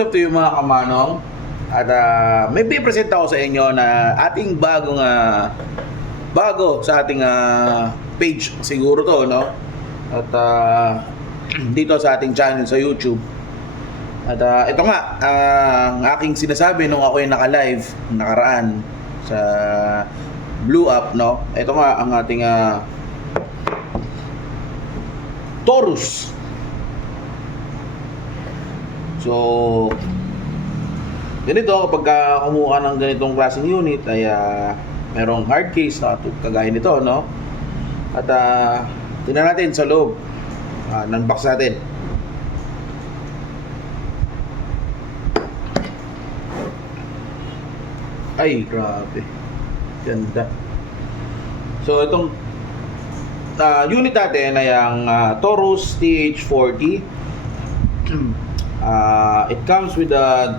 What's up to you mga kamanong? At may pipresent ako sa inyo na ating bago sa ating page siguro to, no? At dito sa ating channel sa YouTube. At ito nga, ang aking sinasabi nung ako yung naka-live nakaraan sa Blue Up, no? Ito nga ang ating Taurus. So, ganito kapag kumuha ng ganitong klaseng unit ay merong hard case na kagaya nito, no? At tingnan natin sa loob ng box natin. Ay, grabe. Ganda. So, itong unit natin ay ang Taurus TH40. It comes with a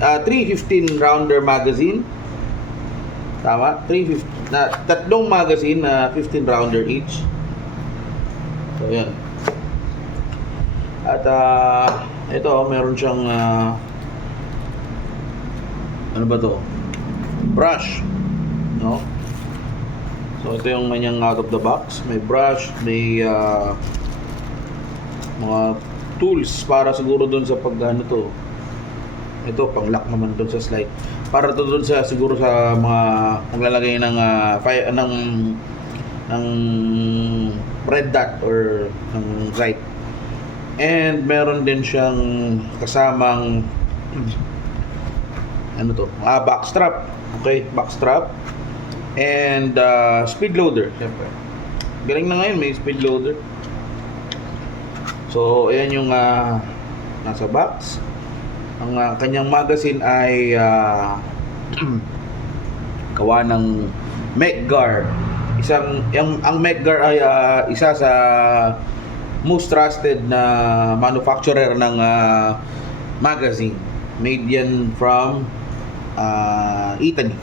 315 rounder magazine. Tama? 315 na tatlong magazine na 15 rounder each. So yan. At ito meron siyang ano ba to? Brush, no? So ito yung kanyang out of the box. May brush, may mga tools para siguro doon sa pag ano to. Ito pang lock naman doon sa slide. Para to doon sa siguro sa mga maglalagay ng ng red dot or ng right. And meron din siyang kasamang ano to? Back strap. Okay, back strap. And speed loader, syempre. Galing na ngayon may speed loader. So, ayan yung nasa box. Ang kanyang magazine ay gawa ng Mecgar. Ang Mecgar ay isa sa most trusted na manufacturer ng magazine. Made yan from Italy.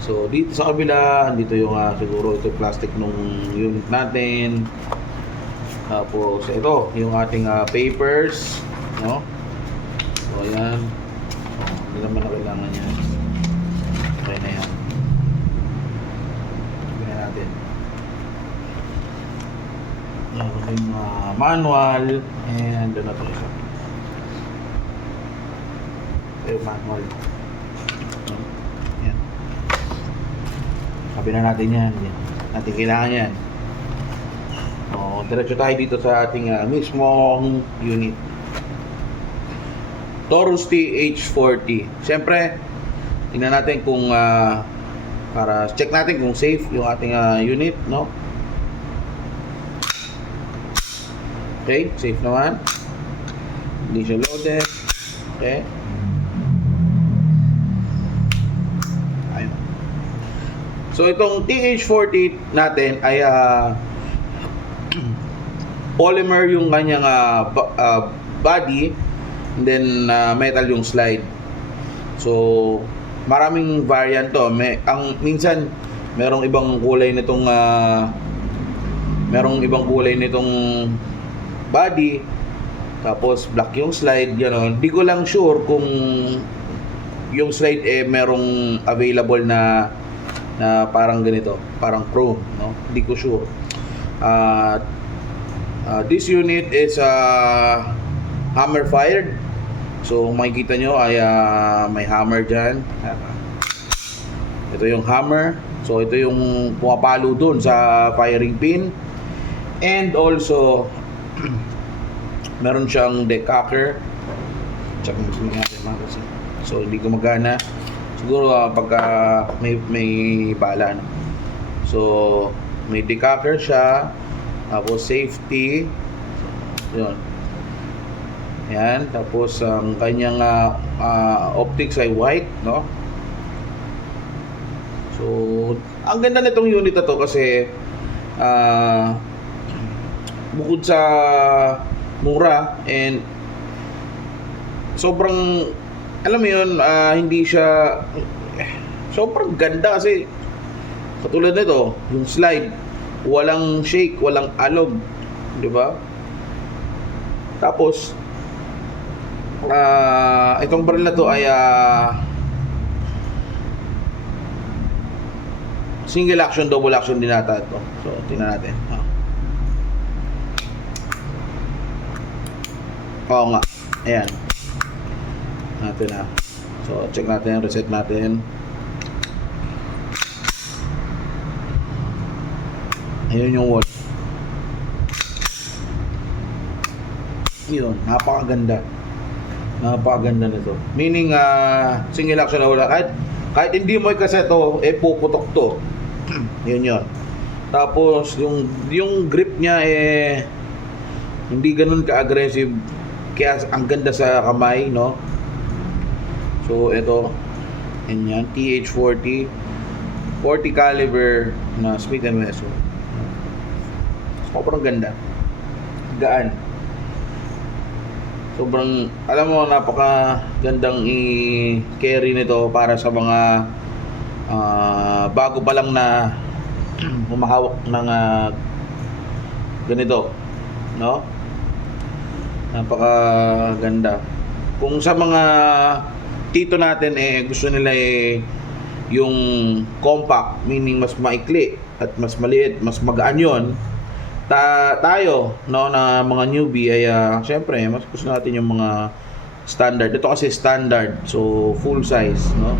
So, dito sa kabila, dito yung siguro ito plastic nung unit natin. Tapos ito, yung ating papers, no? So ayan. Hindi naman na kailangan yan. Okay na yan. Tignan natin. Ito yung manual. And ano ito isa. Ito yung manual. Ayan. Sabi na natin yan. Natin kailangan yan. Diretso tayo dito sa ating mismong unit. Taurus TH40. Siyempre, tingnan natin kung para check natin kung safe yung ating unit, no? Okay, safe naman. Hindi siya loaded. Okay. Ayun. So itong TH40 natin ay polymer yung kanyang body, and then metal yung slide. So maraming variant to. Minsan merong ibang kulay nitong body, tapos black yung slide, gano'n. Di ko lang sure kung yung slide merong available na parang ganito, parang chrome, no? Di ko sure. This unit is hammer fired. So makikita nyo ay may hammer dyan. Ito yung hammer. So ito yung pumapalo dun sa firing pin. And also meron siyang decocker. Check natin magazine. So hindi gumagana. Siguro pagka may bala, no? So may decocker siya. Tapos safety. Yun. Yan. Tapos ang kanyang optics ay white, no? So, ang ganda nitong unit na to kasi bukod sa mura and sobrang, alam mo yun, hindi siya sobrang ganda kasi katulad nito, yung slide walang shake, walang alog, di ba? Tapos Itong baril na to ay single action, double action din nata ito. So, tingnan natin. Oo nga. Ayan. Natin So, check natin. Reset natin. Ayun yung wall. Yun. Napakaganda. Napakaganda nito. Meaning, single action na wala. Kahit hindi mo ikaseto, puputok to. Yun. Tapos, yung grip niya hindi ganun ka-aggressive. Kaya ang ganda sa kamay, no? So, ito. Yan. TH40. 40 caliber na Smith & Wesson. Sobrang ganda. Gaan. Sobrang, alam mo, napaka gandang i-carry nito para sa mga bago pa lang na humahawak ng ganito, no? Napaka ganda. Kung sa mga tito natin gusto nila yung compact, meaning mas maikli at mas maliit, mas magaan yon. Tayo, no, na mga newbie ay syempre mas gusto natin yung mga standard. Ito kasi standard, so full size, no?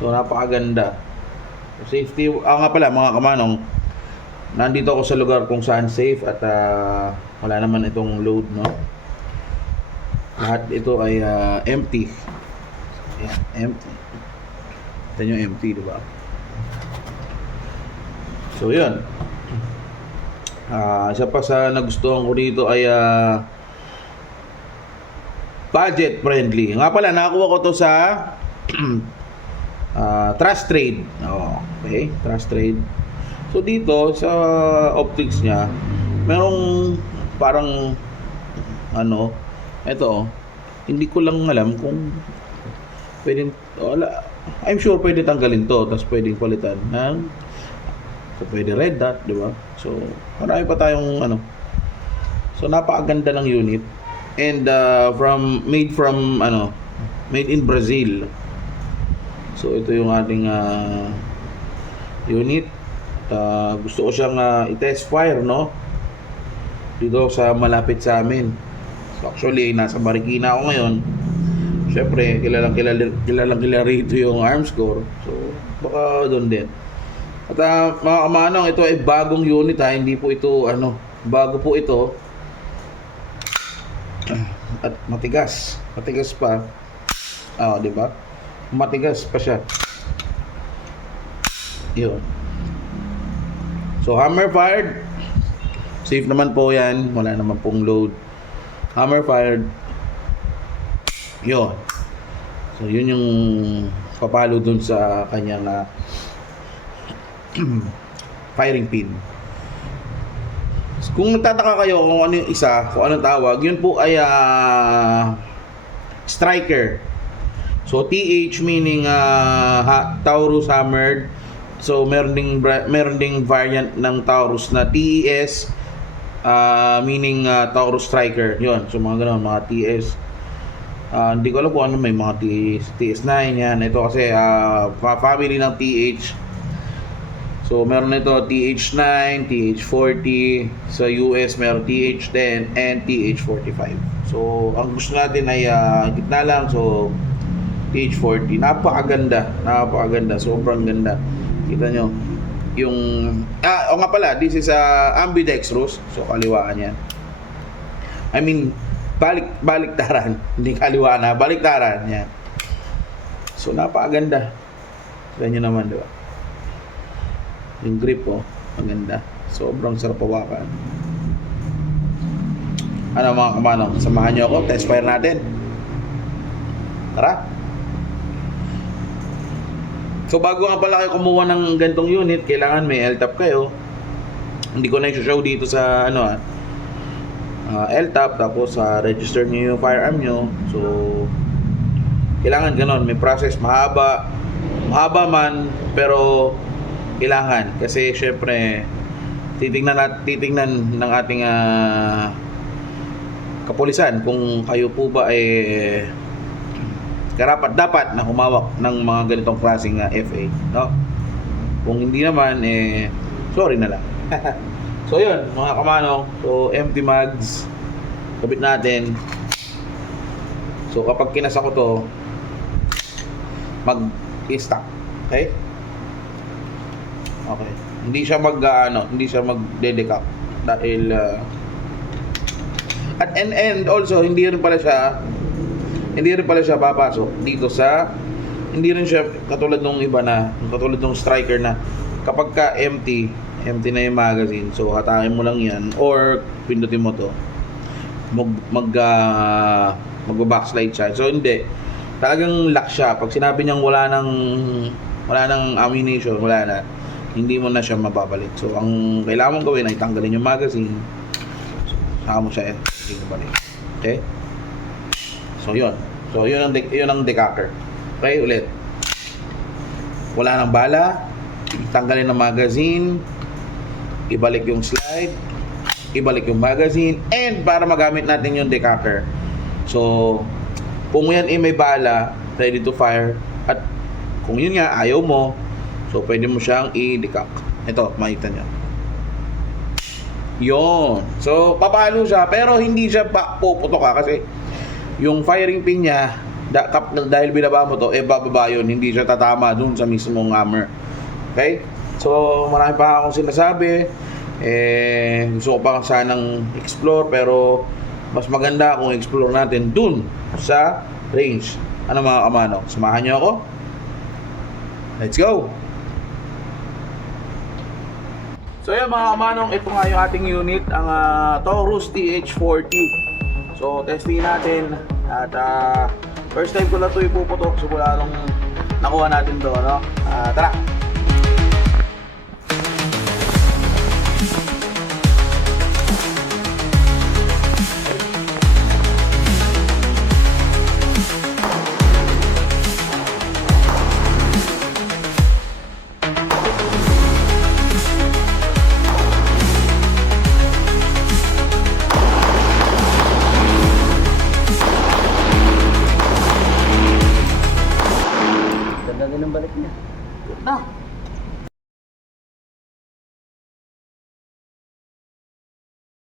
So napakaganda. Safety, nga pala mga kamanong, nandito ako sa lugar kung saan safe at wala naman itong load, no? Lahat ito ay empty. Ayan, empty. Ito yung empty, diba? So yun. Isa pa sa nagustuhan ko dito ay budget friendly. Nga pala, nakakuha ko to sa Trust Trade. Okay, Trust Trade. So dito sa optics niya, merong parang ito, hindi ko lang alam kung pwedeng, I'm sure pwede tanggalin to, tapos pwedeng palitan ng, so pwede red dot, di ba? So marami pa tayong so napakaganda ng unit, and made in Brazil. So ito yung ating unit. Gusto ko siyang i-test fire, no? Dito sa malapit sa amin. So actually nasa Marikina ako ngayon. Syempre kilalang rito yung Armscore. So baka doon din. At mga kamanong, ito ay bagong unit hindi po ito bago po ito. At matigas pa. Di ba? Matigas pa siya. Yun. So hammer fired. Safe naman po 'yan, wala naman pong load. Hammer fired. Yun. So yun yung papalo dun sa kanyang firing pin. Kung nagtataka kayo kung ano yung isa, kung anong tawag, yun po ay striker. So TH meaning Taurus hammered. So meron ding variant ng Taurus na TES, meaning Taurus striker. Yun. So mga ganoon, mga TS. Hindi ko alam kung ano, may mga TS9 yan. Ito kasi family ng TH. So meron nito TH9, TH40, sa US meron TH10 and TH45. So ang gusto natin ay gitna lang, so TH40. Napakaganda, sobrang ganda. Kita nyo yung nga pala, this is ambidextrous, so kaliwaan yan. I mean baliktaran, hindi kaliwa na, baliktaran yan. So napakaganda. Ganyan naman, di ba? Yung grip maganda. Sobrang sarap hawakan. Mga kamanong, samahan nyo ako, test fire natin. Tara. So bago nga pala kayo kumuha ng gantong unit, kailangan may LTAP kayo. Hindi ko na i-show dito sa LTAP, tapos register nyo yung firearm nyo. So kailangan ganon, may process, mahaba man, pero kailangan, kasi syempre titingnan ng ating kapulisan kung kayo po ba karapat dapat na humawak ng mga ganitong klaseng FA, no? Kung hindi naman sorry na lang. So yun mga kamanong, so empty mags kabit natin. So kapag kinasa ko to, mag-stop. Okay? Okay. Hindi siya hindi siya magde-decact dahil and also hindi rin pala siya papasok dito sa, hindi rin siya katulad nung iba na, katulad nung striker na kapag ka empty na yung magazine, so hatakin mo lang yan or pindutin mo to, magba-backslide siya. So hindi, talagang lock siya. Pag sinabi niyang wala nang ammunition, wala na, hindi mo na siya mababalik. So ang kailangan mong gawin ay tanggalin yung magazine, saka mo siya ibalik. Okay? So yun ang decacker. Okay, ulit. Wala nang bala, tanggalin ang magazine, ibalik yung slide, ibalik yung magazine, and para magamit natin yung decacker. So kung yan may bala, ready to fire, at kung yun nga ayaw mo, so pwede mo siyang i-decact. Ito, makita nyo. Yun. So papalo siya, pero hindi siya puputok kasi yung firing pin niya, dahil binaba mo to, bababa yun, hindi siya tatama dun sa mismong hammer. Okay? So marami pa akong sinasabi, gusto ko pa sanang explore, pero mas maganda kung explore natin dun sa range. Ano mga kamano, samahan nyo ako? Let's go! So yan mga kamanong, ito nga yung ating unit, ang Taurus TH40. So testing natin, at first time ko na ito ipuputok, so wala nung nakuha natin to, no? Tara! Ganda din ang balik niya. Na,